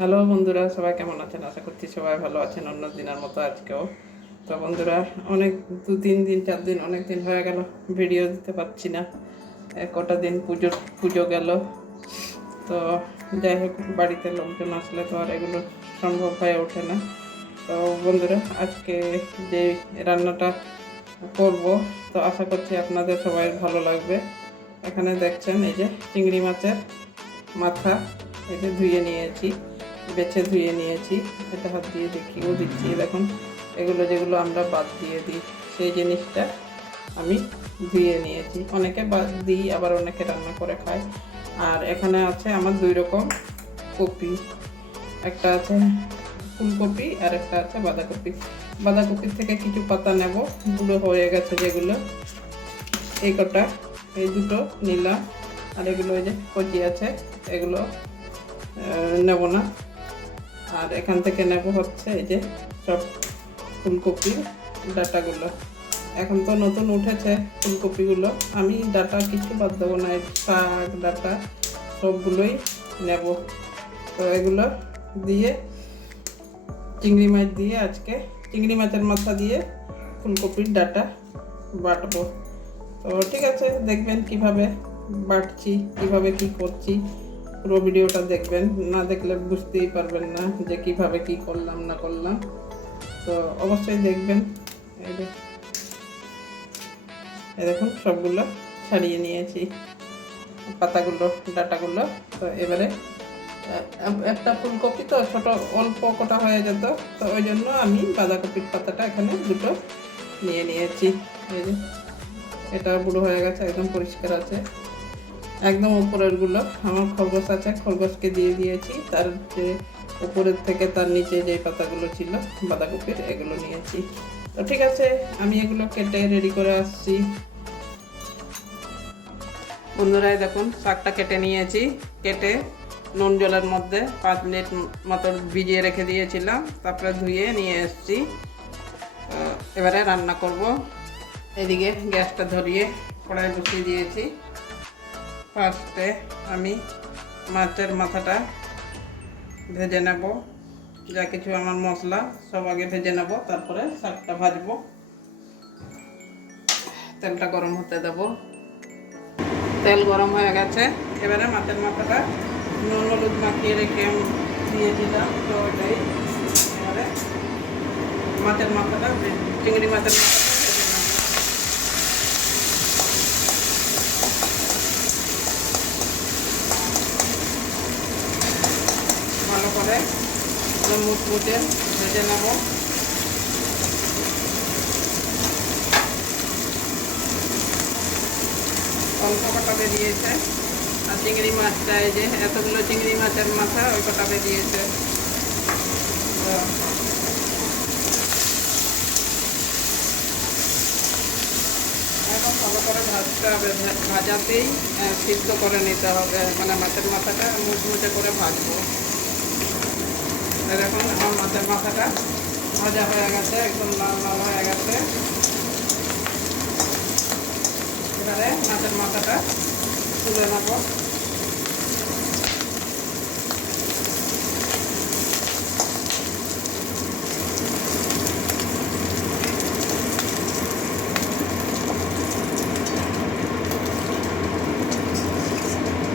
Hello বন্ধুরা, সবাই কেমন আছেন? আশা করছি সবাই ভালো আছেন। অন্য দিনের মতো আজকেও। তো বন্ধুরা, অনেক দু তিন দিন, চার দিন, অনেক দিন হয়ে গেল ভিডিও দিতে পারছি না। কটা দিন পুজো পুজো গেল। তো যাই হোক, বাড়িতে লোকজন আসলে তো আর এগুলো সম্ভব হয়ে ওঠে না। তো বন্ধুরা, আজকে যে রান্নাটা করব, তো আশা করছি আপনাদের সবাই ভালো লাগবে। এখানে দেখছেন, এই যে চিংড়ি মাছের মাথা, এই যে ধুয়ে নিয়েছি। বেছে ধুয়ে নিয়েছি। এটা হাত দিয়ে দেখিয়েও দিচ্ছি। দেখুন, এগুলো যেগুলো আমরা বাদ দিয়ে দিই, সেই জিনিসটা আমি ধুয়ে নিয়েছি। অনেকে বাদ দিই, আবার অনেকে রান্না করে খায়। আর এখানে আছে আমার দুই রকম কপি। একটা আছে ফুলকপি আর একটা আছে বাঁধাকপি। বাঁধাকপির থেকে কিছু পাতা নেব। বুড়ো হয়ে গেছে যেগুলো। এই কটা, এই দুটো নিলাম। আর এগুলো ওই যে কচি আছে, এগুলো নেব না। আর এখান থেকে নেব হচ্ছে এই যে সব ফুলকপির ডাটাগুলো। এখন তো নতুন উঠেছে ফুলকপিগুলো। আমি ডাটা কিছু বাদ দেবো না শাক, ডাটা সবগুলোই নেব। তো এগুলো দিয়ে চিংড়ি মাছ দিয়ে আজকে চিংড়ি মাছের মাথা দিয়ে ফুলকপির ডাটা বাটবো। তো ঠিক আছে, দেখবেন কীভাবে বাটছি, কীভাবে কি করছি। পুরো ভিডিওটা দেখবেন, না দেখলে বুঝতেই পারবেন না যে কীভাবে কি করলাম, না করলাম। তো অবশ্যই দেখবেন। এই দেখুন, সবগুলো ছাড়িয়ে নিয়েছি। পাতাগুলো, ডাটাগুলো। তো এবারে একটা ফুলকপি তো ছোট, অল্প কটা হয়ে যেত। তো ওই জন্য আমি বাঁধাকপির পাতাটা এখানে দুটো নিয়ে নিয়েছি। এই যে, এটা বুড়ো হয়ে গেছে, একদম পরিষ্কার আছে। একদম উপরেরগুলো আমার খরগোশ আছে, খরগোশকে দিয়ে দিয়েছি। তার যে উপরের থেকে তার নিচে যে পাতাগুলো ছিল বাঁধাকপির এগুলো নিয়েছি। তো ঠিক আছে, আমি এগুলো কেটে রেডি করে আসছি। বন্ধুরাই দেখুন, শাকটা কেটে নিয়েছি। কেটে নুন জলের মধ্যে পাঁচ মিনিট মতো ভিজিয়ে রেখে দিয়েছিলাম। তারপরে ধুয়ে নিয়ে এসেছি। এবারে রান্না করব। এদিকে গ্যাসটা ধরিয়ে কড়াই বসিয়ে দিয়েছি। ফার্স্টে আমি মাছের মাথাটা ভেজে নেব। যা কিছু আমার মশলা, সব আগে ভেজে নেব, তারপরে শাকটা ভাজবো। তেলটা গরম হতে দেবো। তেল গরম হয়ে গেছে। এবারে মাছের মাথাটা নুন, হলুদ মাখিয়ে রেখে আমি দিয়ে দিলাম। তো ওটাই এবারে মাছের মাথাটা, চিংড়ি মাছের মাথাটা ভেজে নেব। ভালো করে মুচমুচে ভেজে নেব। অল্প বেরিয়েছে। আর চিংড়ি মাছটা এই যে, এতগুলো চিংড়ি মাছের মাথা ওই কটা বেরিয়েছে। এখন ভালো করে ভাজতে হবে ভাজাতেই সিদ্ধ করে নিতে হবে। মানে মাছের মাথাটা মুচমুচে করে ভাজবো। দেখুন আমার মাছের মাথাটা ভাজা হয়ে গেছে, একদম লাল লাল হয়ে গেছে। এবারে মাছের মাথাটা তুলে নেব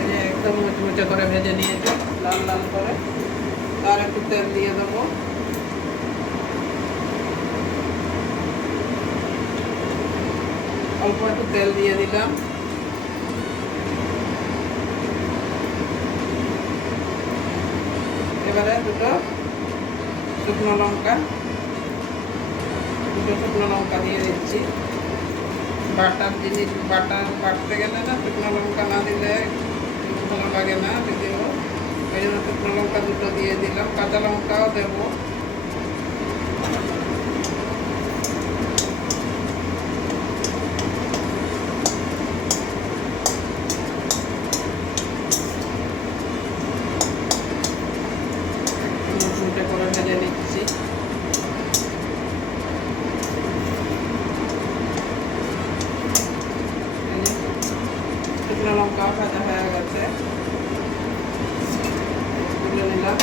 এই যে একদম মুচমুচে করে ভেজে নিয়েছি লাল লাল করে তার একটু তেল দিয়ে দেবো। অল্প একটু তেল দিয়ে দিলাম। এবারে দুটো শুকনো লঙ্কা, দুটো শুকনো লঙ্কা দিয়ে দিচ্ছি। বাটার জিনিস, বাটার বাটতে গেলে না শুকনো লঙ্কা না দিলে ভালো লাগে না যদিও শুকনো লঙ্কা দুটো দিয়ে দিলাম কাঁচা লঙ্কাও দেবো মুচমুচে করে ভেজে নিচ্ছি এই যে শুকনো লঙ্কাও ভাজা হয়ে গেছে তুলে নিলাম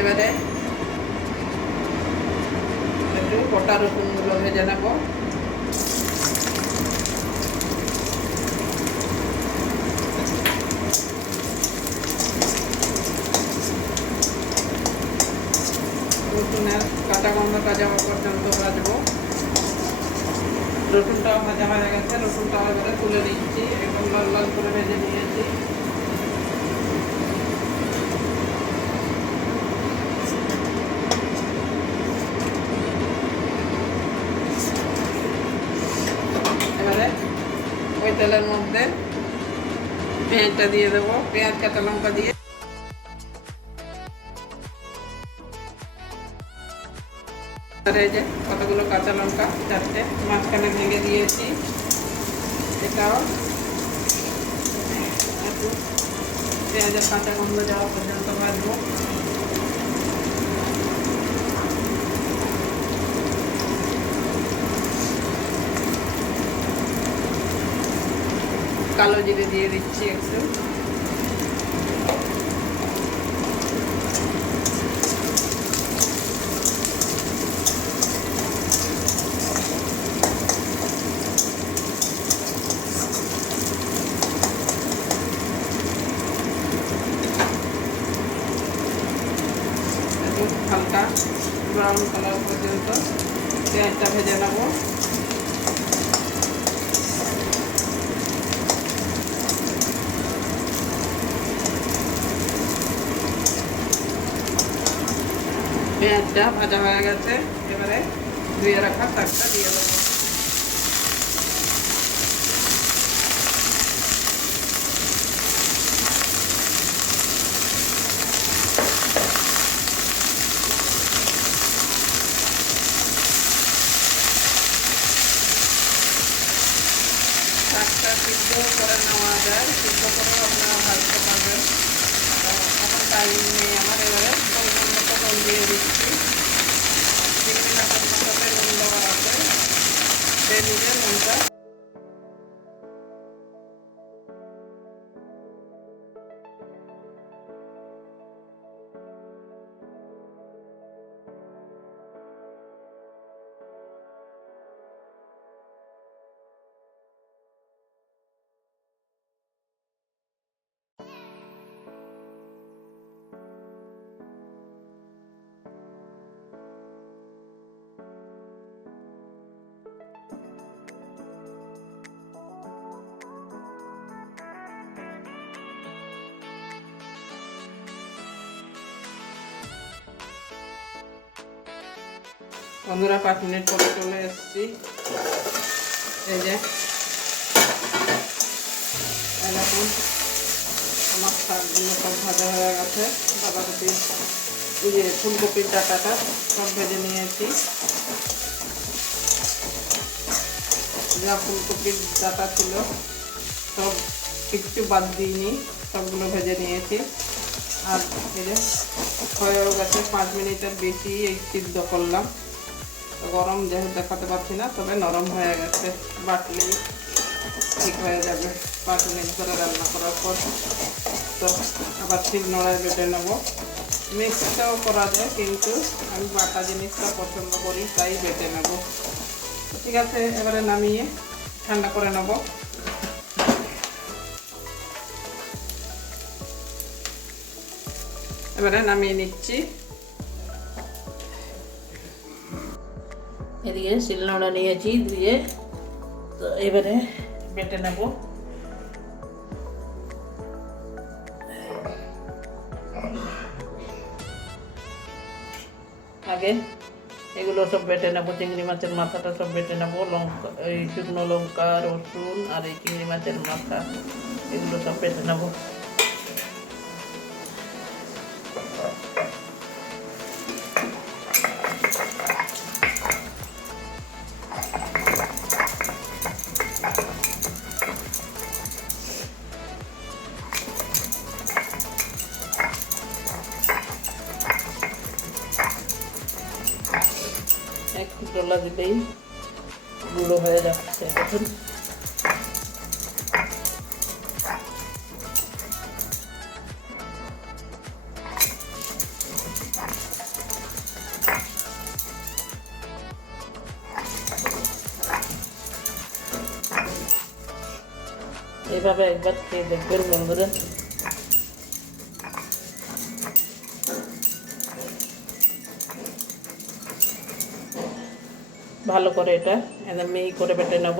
এবারে একটু গোটা রসুনগুলো ভেজে নেব। রসুনের কাঁচা গন্ধটা যাওয়া পর্যন্ত ভাজবো। রসুনটাও ভাজা হয়ে গেছে, রসুনটাও এবারে তুলে নিচ্ছি, একদম লাল লাল করে ভেজে নিয়েছি এবারে ওই তেলের মধ্যে পেঁয়াজটা দিয়ে দেবো, পেঁয়াজ, কাঁচা লঙ্কা দিয়ে। যে কতগুলো কাঁচা লঙ্কা, চারটে মাঝখানে ভেঙে দিয়েছি। এটাও একটু পেঁয়াজের কাঁচা গন্ধ যাওয়া পর্যন্ত ভাজবো কালো জিরে দিয়ে দিচ্ছি একটু। হালকা ব্রাউন কালার পর্যন্ত পেঁয়াজটা ভেজে নেব। ভাজা হয়ে গেছে। এবারে ধুয়ে রাখা শাকটা দিয়ে দেবো। বন্ধুরা পাঁচ মিনিট পরে চলে এসেছি। এই যে এরকম আমার শাকগুলো সব ভাজা হয়ে গেছে। বাঁধাকপির এই যে ফুলকপির ডাটাটা সব ভেজে নিয়েছি। যা ফুলকপির ডাটা ছিল, সব কিচ্ছু বাদ দিইনি, সবগুলো ভেজে নিয়েছি। আর এই যে, হয়েও গেছে, পাঁচ মিনিটের বেশি এই সিদ্ধ করলাম। গরম যেহেতু দেখাতে পাচ্ছি না, তবে নরম হয়ে গেছে। বাটলি ঠিক হয়ে যাবে। বাটলি করে রান্না করার পর তো আবার ঠিক নড়ায় বেটে নেব। মিক্সটাও করা যায়, কিন্তু আমি বাটা জিনিসটা পছন্দ করি, তাই বেটে নেব। ঠিক আছে, এবারে নামিয়ে ঠান্ডা করে নেব। এবারে নামিয়ে নিচ্ছি। এদিকে শিলনোড়া নিয়েছি ধুয়ে তো এবারে বেটে নেব। আগে এগুলো সব বেটে নেব, চিংড়ি মাছের মাথাটা সব বেটে নেব, লঙ্কা, এই শুকনো লঙ্কা, রসুন আর এই চিংড়ি মাছের মাথা, এগুলো সব বেটে নেব। ডলা দিলেই গুঁড়ো হয়ে যাচ্ছে এখন। এভাবে একবার খেয়ে দেখবেন বন্ধুরা। ভালো করে এটা একদম মিহি করে বেটে নেব।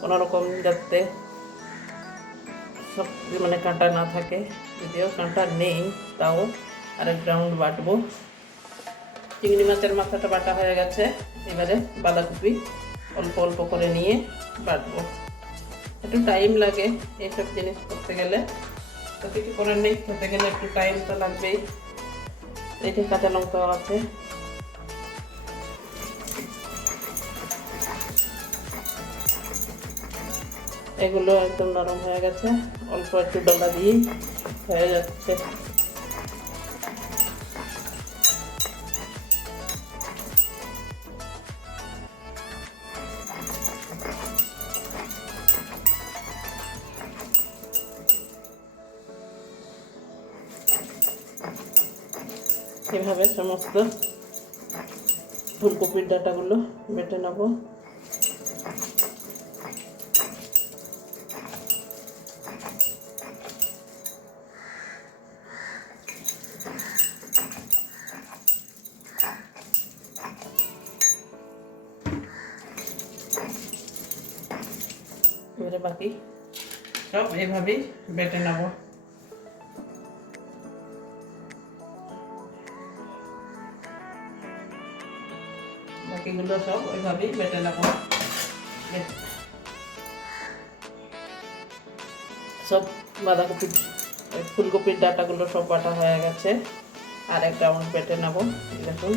কোনো রকম যাতে সব মানে কাঁটা না থাকে। যদিও কাঁটা নেই, তাও আরেক রাউন্ড বাটবো। চিংড়ি মাছের মাথাটা বাটা হয়ে গেছে। এবারে বাঁধাকপি অল্প অল্প করে নিয়ে বাটবো। একটু টাইম লাগে এইসব জিনিস করতে গেলে। তো কিছু করার নেই খেতে গেলে একটু টাইম তো লাগবেই। এই যে কাঁচা লঙ্কা আছে। এগুলো একদম নরম হয়ে গেছে। অল্প একটু ডলা দিয়েই হয়ে যাচ্ছে। এভাবে সমস্ত ফুলকপির ডাটাগুলো বেটে নেব। এবারে বাকি। সব এইভাবেই বেটে নেব। বাকিগুলো সব ওইভাবেই বেটে নেব। সব বাঁধাকপি ফুলকপির ডাটাগুলো সব বাটা হয়ে গেছে। আর এক রাউন্ড বেটে নেব দেখুন,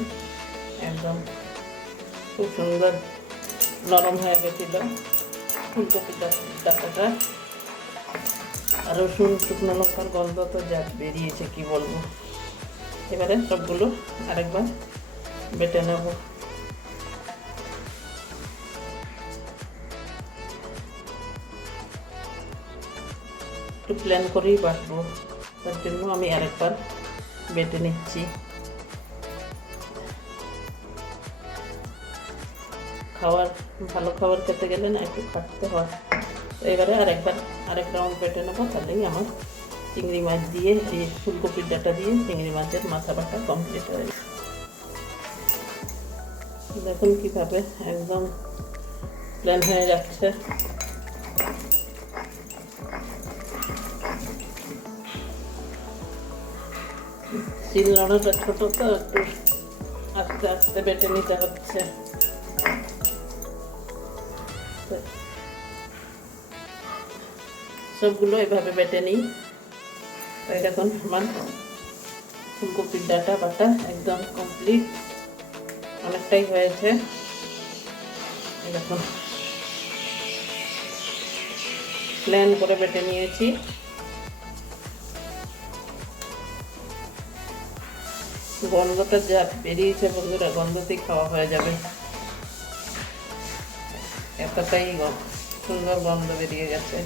একদম খুব সুন্দর নরম হয়ে গেছিল। ফুলকপির ডাটাটা আর রসুন, শুকনো লঙ্কার গন্ধ তো যা বেরিয়েছে, কি বলব। এবারে সবগুলো আরেকবার বেটে নেব। একটু প্ল্যান করেই বাটবো। তার জন্য আমি আরেকবার বেটে নিচ্ছি। খাবার, ভালো খাবার খেতে গেলে না একটু খাটতে হয়। তো এবারে আরেকবার আরেক রাউন্ড পেটে নেব তাহলেই আমার চিংড়ি মাছ দিয়ে, এই ফুলকপির ডাটা দিয়ে চিংড়ি মাছের মাথা বাটা কমপ্লিট হয়ে গেছে। দেখুন কীভাবে একদম প্ল্যান হয়ে যাচ্ছে। শিল ছোটো তো, একটু আস্তে আস্তে বেটে নিতে হচ্ছে। সবগুলো এভাবে বেটে নিই। তো দেখুন, আমার ফুলকপির ডাটা বাটা একদম কমপ্লিট অনেকটাই হয়েছে। দেখুন। প্ল্যান করে বেটে নিয়েছি। গন্ধটা যা বেরিয়েছে বন্ধুরা, গন্ধতেই খাওয়া হয়ে যাবে। এতটাই সুন্দর গন্ধ বেরিয়ে গেছে।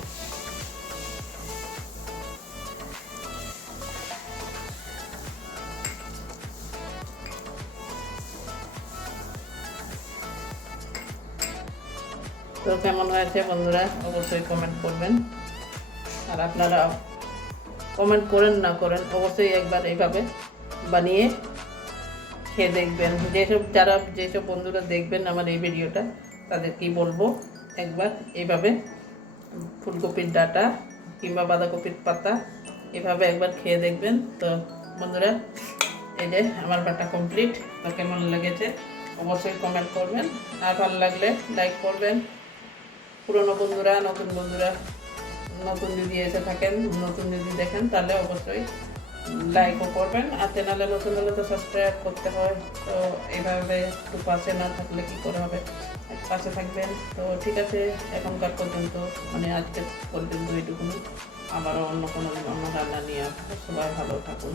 তো কেমন হয়েছে বন্ধুরা? অবশ্যই কমেন্ট করবেন। আর আপনারা কমেন্ট করেন না করেন, অবশ্যই একবার এইভাবে বানিয়ে খেয়ে দেখবেন। যেসব যারা, যেসব বন্ধুরা দেখবেন আমার এই ভিডিওটা তাদেরকেই বলব? একবার এইভাবে ফুলকপির ডাটা কিংবা বাঁধাকপির পাতা এভাবে একবার খেয়ে দেখবেন। তো বন্ধুরা, এই যে আমার বাটা কমপ্লিট তো কেমন লেগেছে? অবশ্যই কমেন্ট করবেন। আর ভালো লাগলে লাইক করবেন। পুরনো বন্ধুরা, নতুন বন্ধুরা, নতুন যদি এসে থাকেন, নতুন যদি দেখেন, তাহলে অবশ্যই লাইকও করবেন। আর চ্যানেলে নতুন হলে তো সাবস্ক্রাইব করতে হয়, তো এইভাবে একটু পাশে না থাকলে কী করে হবে? পাশে থাকবেন। তো ঠিক আছে, এখনকার পর্যন্ত মানে আজকে পর্যন্ত এইটুকুনি আবারও অন্য কোনো অন্য রান্না নিয়ে আসব। সবাই ভালো থাকুন।